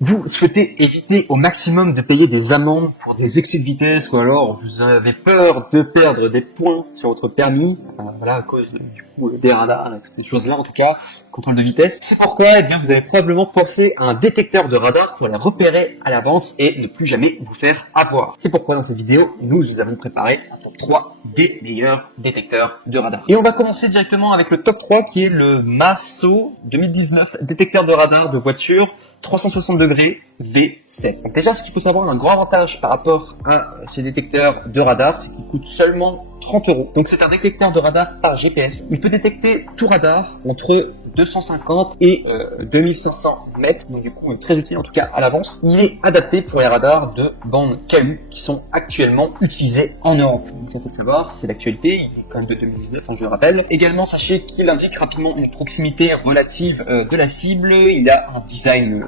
Vous souhaitez éviter au maximum de payer des amendes pour des excès de vitesse, ou alors vous avez peur de perdre des points sur votre permis, voilà, à cause du coup des radars, toutes ces choses-là en tout cas, contrôle de vitesse. C'est pourquoi eh bien, vous avez probablement pensé à un détecteur de radar pour les repérer à l'avance et ne plus jamais vous faire avoir. C'est pourquoi dans cette vidéo, nous vous avons préparé un top 3 des meilleurs détecteurs de radar. Et on va commencer directement avec le top 3 qui est le Masso 2019 détecteur de radar de voiture 360 degrés V7. Donc déjà, ce qu'il faut savoir, un grand avantage par rapport à ces détecteurs de radar, c'est qu'il coûte seulement 30 €. Donc c'est un détecteur de radar par GPS. Il peut détecter tout radar entre 250 et 2500 mètres. Donc du coup, très utile en tout cas à l'avance. Il est adapté pour les radars de bande KU qui sont actuellement utilisés en Europe. Donc ça faut le savoir, c'est l'actualité. Il est quand même de 2019, je le rappelle. Également, sachez qu'il indique rapidement une proximité relative de la cible. Il a un design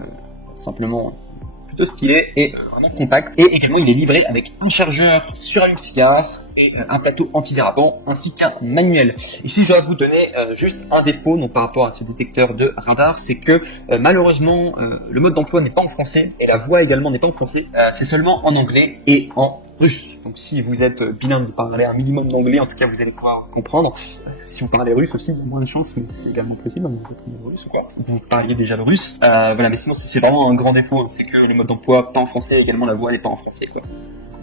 simplement plutôt stylé et vraiment compact. Et également, il est livré avec un chargeur sur allume-cigare et un plateau antidérapant ainsi qu'un manuel. Ici, je dois vous donner juste un défaut donc, par rapport à ce détecteur de radar, c'est que malheureusement, le mode d'emploi n'est pas en français et la voix également n'est pas en français. C'est seulement en anglais et en russe. Donc si vous êtes bilingue, vous parlez un minimum d'anglais, en tout cas vous allez pouvoir comprendre. Si vous parlez russe aussi, il y a moins de chance, mais c'est également possible, vous êtes russe ou quoi. Vous parliez déjà le russe. Voilà, mais sinon c'est vraiment un grand défaut, c'est que le mode d'emploi pas en français, également la voix n'est pas en français, quoi.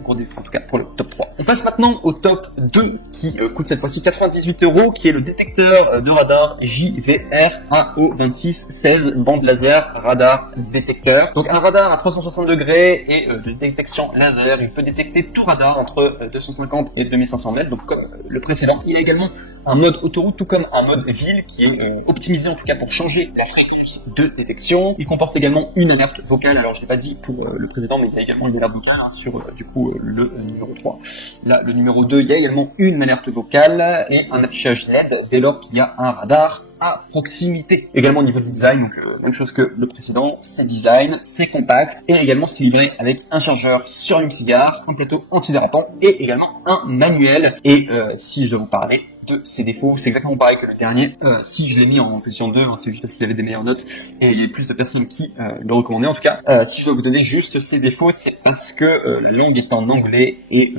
Gros défaut en tout cas pour le top 3. On passe maintenant au top 2 qui coûte cette fois-ci 98 €, qui est le détecteur de radar JVR AO2616 bande laser radar détecteur. Donc un radar à 360 degrés et de détection laser. Il peut détecter tout radar entre 250 et 2500 mètres, donc comme le précédent. Il a également un mode autoroute tout comme un mode ville qui est optimisé en tout cas pour changer la fréquence de détection. Il comporte également une alerte vocale. Alors je l'ai pas dit pour le précédent, mais il y a également une alerte vocale sur du coup le numéro 3. Là, le numéro 2, il y a également une alerte vocale et un affichage LED dès lors qu'il y a un radar à proximité. Également au niveau du design, donc même chose que le précédent, c'est design, c'est compact et également c'est livré avec un chargeur sur allume-cigare, un plateau antidérapant et également un manuel. Et si je dois vous parler de ses défauts, c'est exactement pareil que le dernier. Si je l'ai mis en position 2, c'est juste parce qu'il avait des meilleures notes et il y a plus de personnes qui le recommandaient en tout cas. Si je dois vous donner juste ses défauts, c'est parce que la langue est en anglais et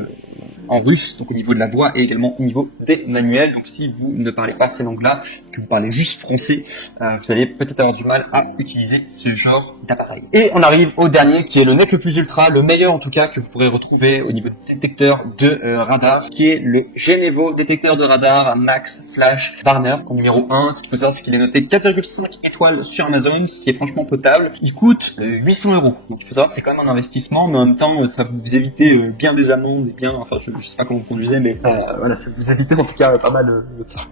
en russe, donc au niveau de la voix et également au niveau des manuels. Donc si vous ne parlez pas ces langues-là, que vous parlez juste français, vous allez peut-être avoir du mal à utiliser ce genre d'appareil. Et on arrive au dernier qui est le Net le plus ultra, le meilleur en tout cas que vous pourrez retrouver au niveau des détecteurs de radar, qui est le Genevo détecteur de radar Max Flash Warner en numéro 1. Ce qu'il faut savoir, c'est qu'il est noté 4,5 étoiles sur Amazon, ce qui est franchement potable. Il coûte 800 €. Donc il faut savoir, c'est quand même un investissement, mais en même temps, ça va vous éviter bien des amendes et bien, enfin je sais pas comment vous conduisez, mais voilà, ça vous évitez en tout cas pas mal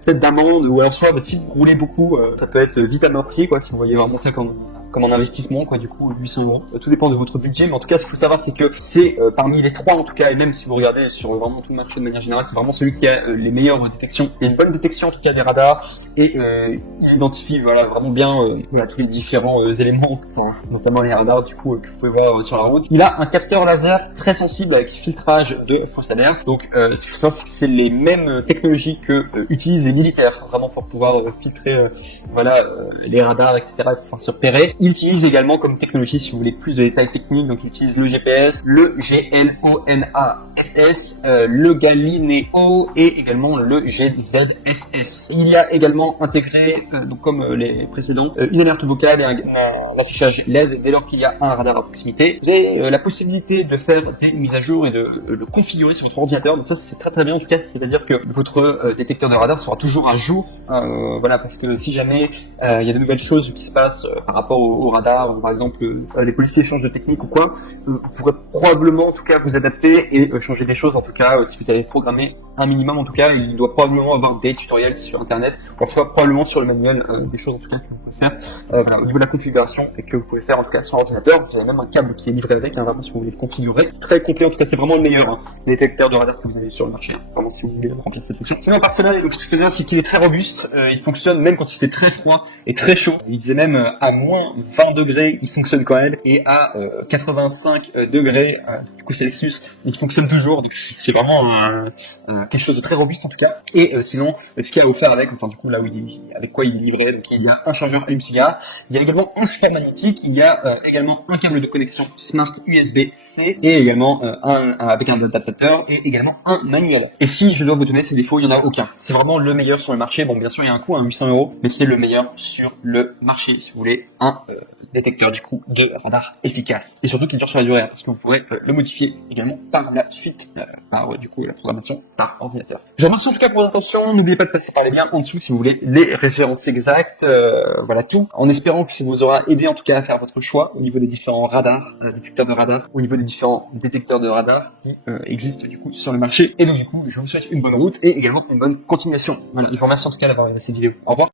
peut-être d'amendes, ou alors soit si vous roulez beaucoup, ça peut être vite amorti quoi, si vous voyez vraiment ça comme un investissement quoi, du coup 800 €. Tout dépend de votre budget, mais en tout cas ce qu'il faut savoir c'est que c'est parmi les trois en tout cas, et même si vous regardez sur vraiment tout le marché de manière générale, c'est vraiment celui qui a les meilleures détections. Il y a une bonne détection en tout cas des radars et il identifie voilà vraiment bien voilà, tous les différents éléments, notamment les radars du coup que vous pouvez voir sur la route. Il a un capteur laser très sensible avec filtrage de fausses alertes. Donc ce qu'il faut savoir c'est que c'est les mêmes technologies que utilisent les militaires vraiment pour pouvoir filtrer voilà les radars etc. pour pouvoir se repérer. Il utilise également comme technologie, si vous voulez plus de détails techniques, donc il utilise le GPS, le GLONASS, le Galileo et également le GZSS. Il y a également intégré, donc comme les précédents, une alerte vocale et un affichage LED dès lors qu'il y a un radar à proximité. Vous avez la possibilité de faire des mises à jour et de le configurer sur votre ordinateur. Donc ça c'est très très bien en tout cas, c'est-à-dire que votre détecteur de radar sera toujours à jour. Voilà, parce que si jamais il y a de nouvelles choses qui se passent par rapport au radar, par exemple les policiers changent de technique ou quoi, vous pourrez probablement en tout cas vous adapter et changer des choses en tout cas si vous avez programmé un minimum en tout cas, il doit probablement avoir des tutoriels sur internet, ou soit probablement sur le manuel des choses en tout cas que vous pouvez faire voilà, au niveau de la configuration et que vous pouvez faire en tout cas sur ordinateur. Vous avez même un câble qui est livré avec, vraiment si vous voulez le configurer. C'est très complet en tout cas, c'est vraiment le meilleur détecteur de radar que vous avez sur le marché, vraiment si vous voulez remplir cette fonction. Sinon par cela, donc, ce que c'est qu'il est très robuste, il fonctionne même quand il fait très froid et très chaud. Il disait même à moins 20 degrés il fonctionne quand même, et à 85 degrés du coup Celsius il fonctionne toujours. Donc c'est vraiment quelque chose de très robuste en tout cas. Et sinon, ce qu'il y a offert avec, enfin du coup là où avec quoi il livrait, donc il y a un chargeur allume-cigare, il y a également un support magnétique, il y a également un câble de connexion Smart USB-C et également avec un adaptateur et également un manuel. Et si je dois vous donner ces défauts, il n'y en a aucun. C'est vraiment le meilleur sur le marché. Bon, bien sûr, il y a un coût à 800 €, mais c'est le meilleur sur le marché si vous voulez un détecteur du coup de radar efficace et surtout qui dure sur la durée, parce qu'on pourrait le modifier également par la suite par du coup la programmation par ordinateur. Je vous remercie en tout cas pour votre attention. N'oubliez pas de passer par les liens en dessous si vous voulez les références exactes. Voilà tout. En espérant que ça vous aura aidé en tout cas à faire votre choix au niveau des différents radars, détecteurs de radar, au niveau des différents détecteurs de radar qui existent du coup sur le marché. Et donc du coup, je vous souhaite une bonne route et également une bonne continuation. Voilà. Je vous remercie en tout cas d'avoir regardé cette vidéo. Au revoir.